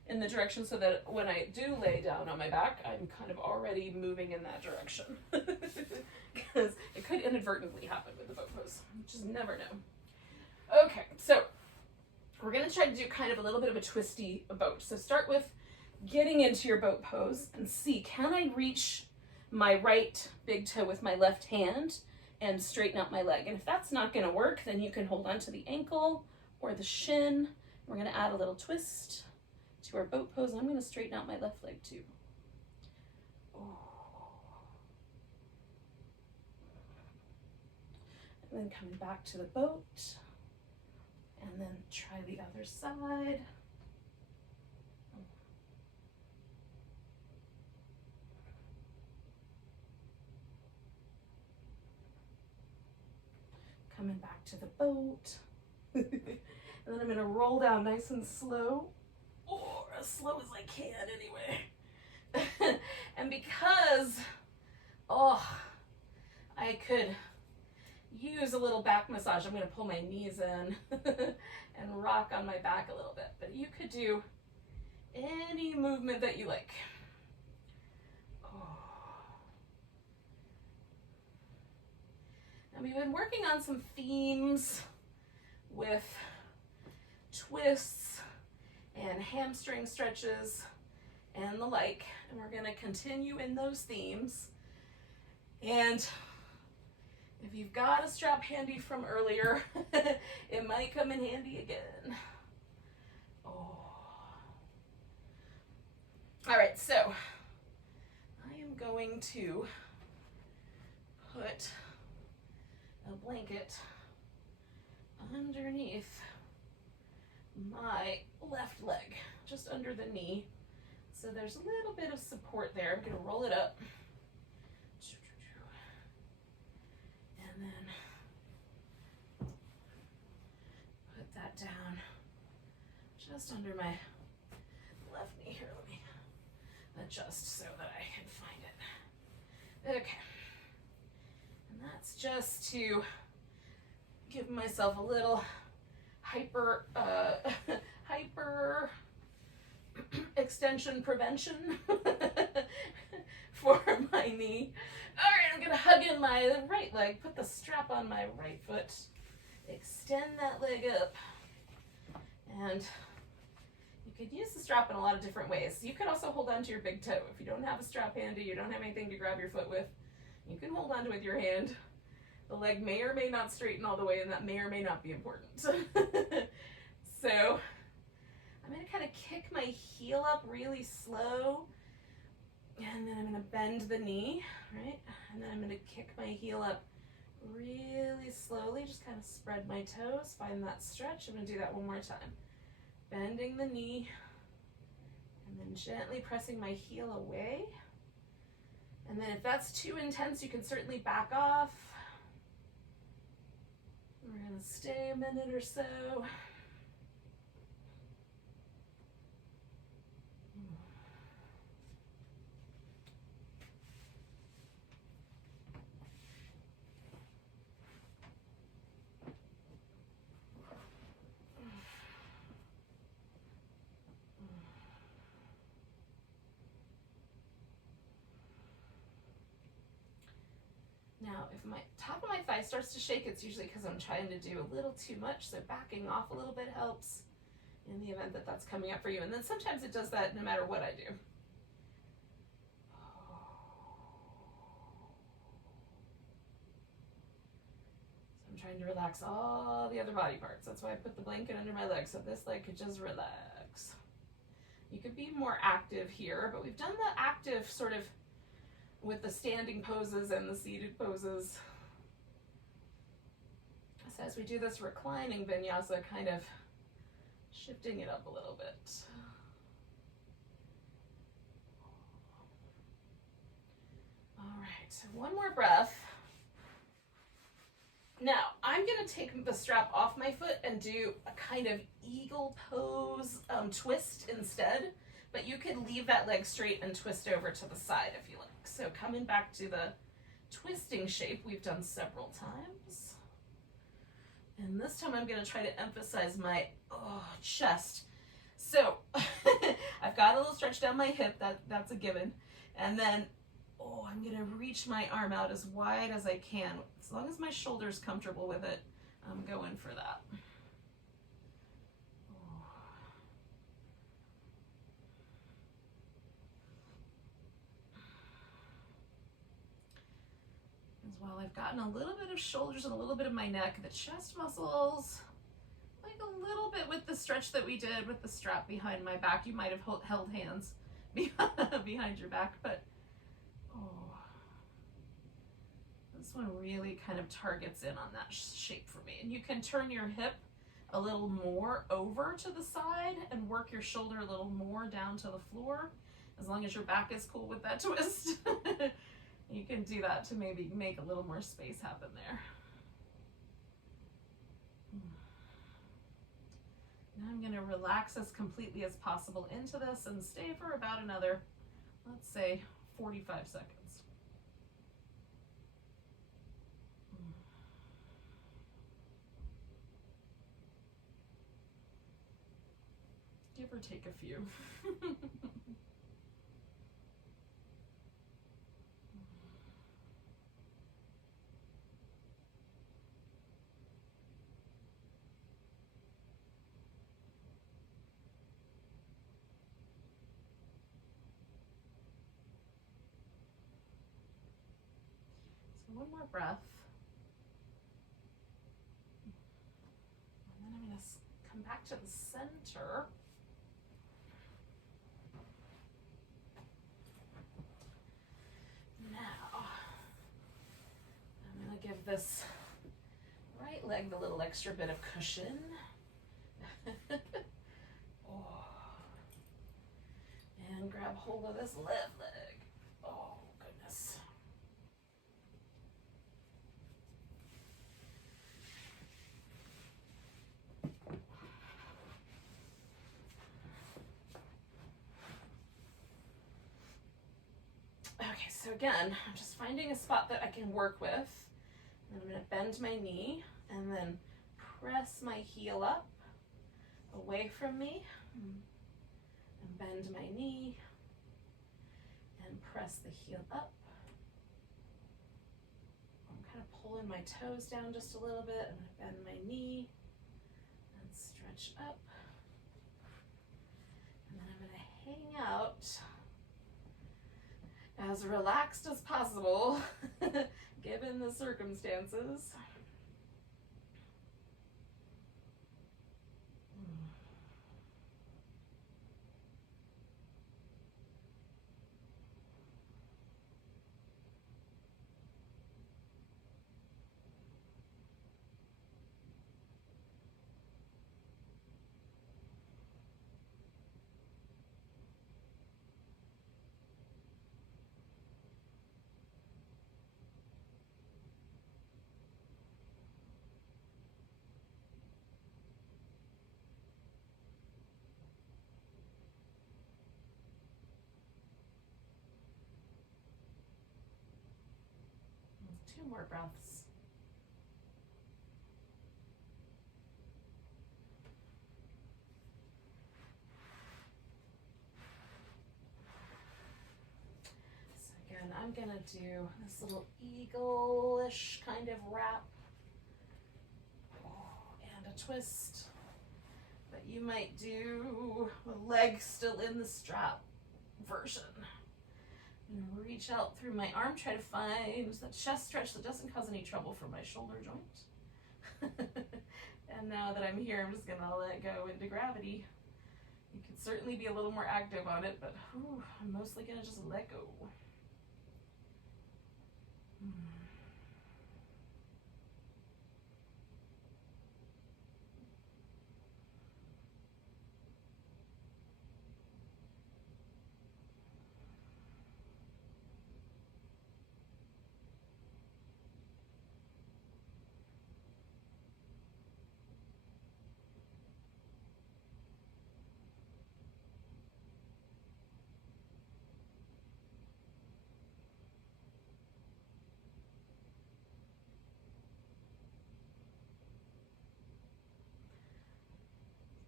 in the direction so that when I do lay down on my back, I'm kind of already moving in that direction. Because it could inadvertently happen with the boat pose. You just never know. Okay, so We're gonna try to do kind of a little bit of a twisty boat. So start with getting into your boat pose and see, can I reach my right big toe with my left hand and straighten out my leg? And if that's not gonna work, then you can hold on to the ankle or the shin. We're gonna add a little twist to our boat pose. I'm gonna straighten out my left leg too. And then coming back to the boat, and then try the other side. Coming back to the boat. And then I'm gonna roll down nice and slow, or as slow as I can anyway. And because, I could use a little back massage, I'm gonna pull my knees in and rock on my back a little bit. But you could do any movement that you like. And we've been working on some themes with twists and hamstring stretches and the like, and we're going to continue in those themes. And if you've got a strap handy from earlier, it might come in handy again. All right, so I am going to put a blanket underneath my left leg, just under the knee. So there's a little bit of support there. I'm going to roll it up. And then put that down just under my left knee here. Let me adjust so that I can find it. Okay. And that's just to give myself a little hyper extension prevention for my knee. All right, I'm gonna hug in my right leg, put the strap on my right foot, extend that leg up, and you could use the strap in a lot of different ways. You could also hold on to your big toe. If you don't have a strap handy, you don't have anything to grab your foot with, you can hold on to it with your hand. The leg may or may not straighten all the way, and that may or may not be important. So I'm going to kind of kick my heel up really slow, and then I'm going to bend the knee, right? And then I'm going to kick my heel up really slowly, just kind of spread my toes, find that stretch. I'm going to do that one more time. Bending the knee, and then gently pressing my heel away. And then if that's too intense, you can certainly back off. We're going to stay a minute or so. Now, if my top of my thigh starts to shake, it's usually because I'm trying to do a little too much, so backing off a little bit helps in the event that that's coming up for you. And then sometimes it does that no matter what I do. So I'm trying to relax all the other body parts. That's why I put the blanket under my leg, so this leg could just relax. You could be more active here, but we've done the active sort of with the standing poses and the seated poses. So as we do this reclining vinyasa, kind of shifting it up a little bit. All right, so one more breath. Now, I'm gonna take the strap off my foot and do a kind of eagle pose twist instead, but you can leave that leg straight and twist over to the side if you like. So coming back to the twisting shape we've done several times. And this time I'm gonna try to emphasize my chest. So I've got a little stretch down my hip, that's a given. And then, I'm gonna reach my arm out as wide as I can. As long as my shoulder's comfortable with it, I'm going for that. As well, I've gotten a little bit of shoulders and a little bit of my neck, the chest muscles, like a little bit with the stretch that we did with the strap behind my back. You might have held hands behind your back, but oh, this one really kind of targets in on that shape for me. And you can turn your hip a little more over to the side and work your shoulder a little more down to the floor, as long as your back is cool with that twist. You can do that to maybe make a little more space happen there. Now I'm going to relax as completely as possible into this and stay for about another, let's say, 45 seconds. Give or take a few. One more breath. And then I'm going to come back to the center. Now, I'm going to give this right leg the little extra bit of cushion. Oh. And grab hold of this left leg. Oh, goodness. Okay, so again, I'm just finding a spot that I can work with. And I'm going to bend my knee and then press my heel up away from me. And bend my knee and press the heel up. I'm kind of pulling my toes down just a little bit. I'm going to bend my knee and stretch up. And then I'm going to hang out as relaxed as possible, given the circumstances. Two more breaths. So again, I'm gonna do this little eagle-ish kind of wrap and a twist, but you might do the leg still in the strap version. And reach out through my arm, try to find that chest stretch that doesn't cause any trouble for my shoulder joint. And now that I'm here, I'm just gonna let go into gravity. You could certainly be a little more active on it, but I'm mostly gonna just let go.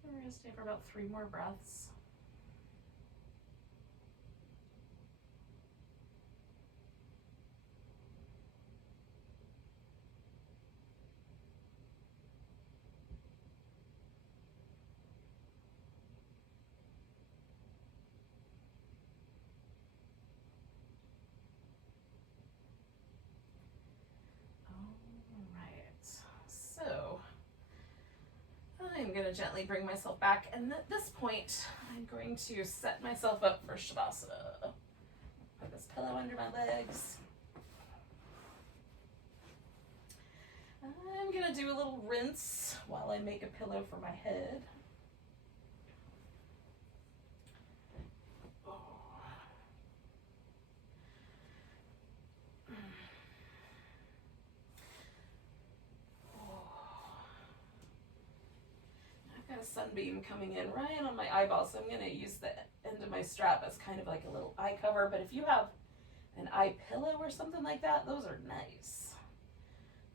We're gonna stay for about 3 more breaths. going to gently bring myself back. And at this point, I'm going to set myself up for Shavasana. Put this pillow under my legs. I'm going to do a little rinse while I make a pillow for my head. Got a sunbeam coming in right on my eyeball, so I'm going to use the end of my strap as kind of like a little eye cover. But if you have an eye pillow or something like that, those are nice.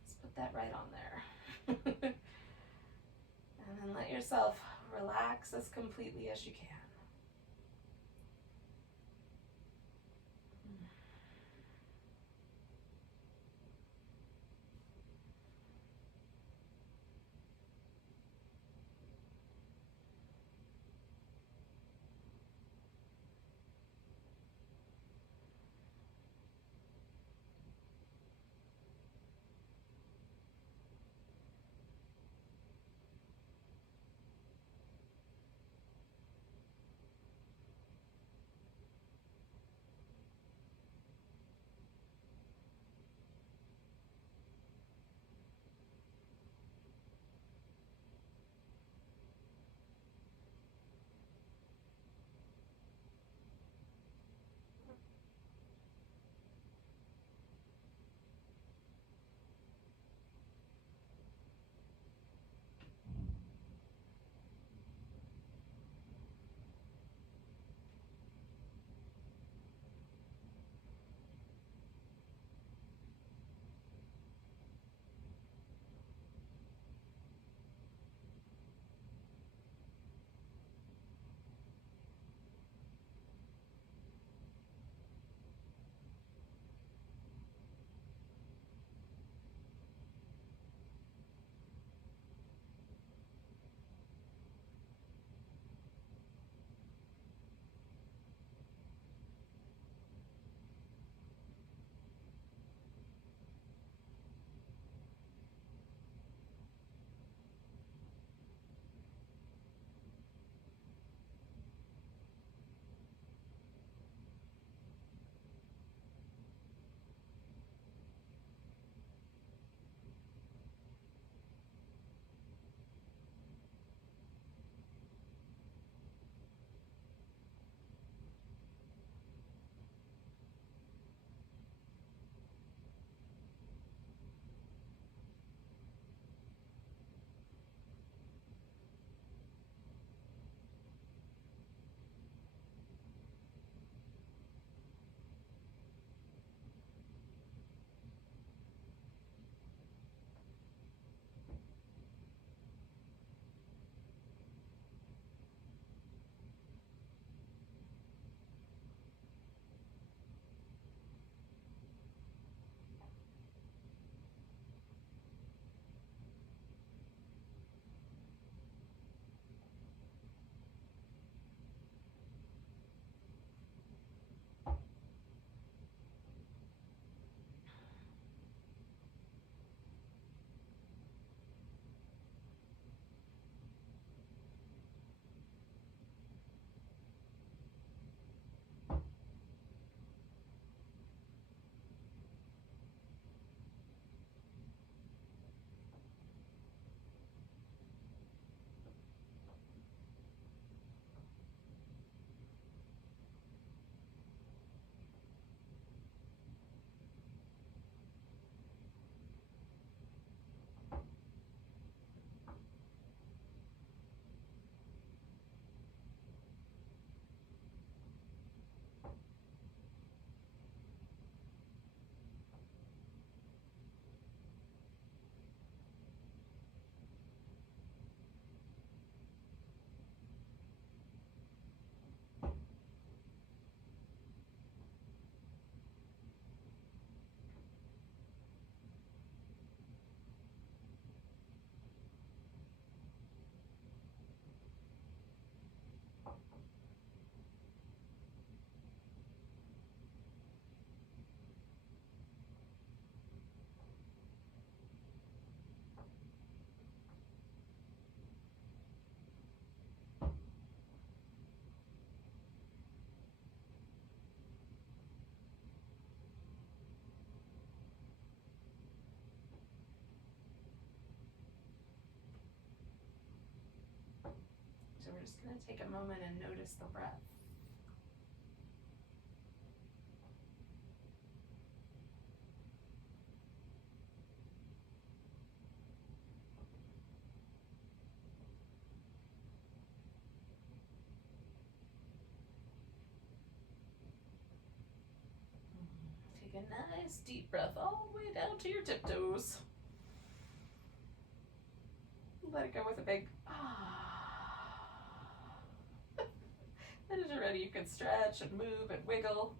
Let's put that right on there. And then let yourself relax as completely as you can. we're just going to take a moment and notice the breath. Take a nice deep breath all the way down to your tiptoes. Let it go with a big ah. And as you're ready, you can stretch and move and wiggle.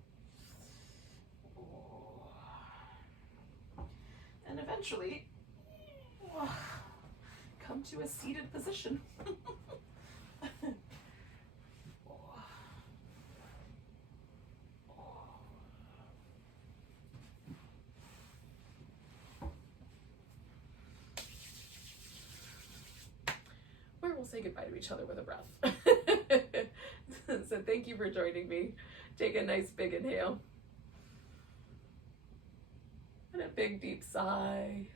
And eventually, come to a seated position. Where we'll say goodbye to each other with a breath. So thank you for joining me. Take a nice big inhale. And a big deep sigh.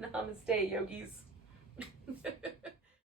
Namaste, yogis.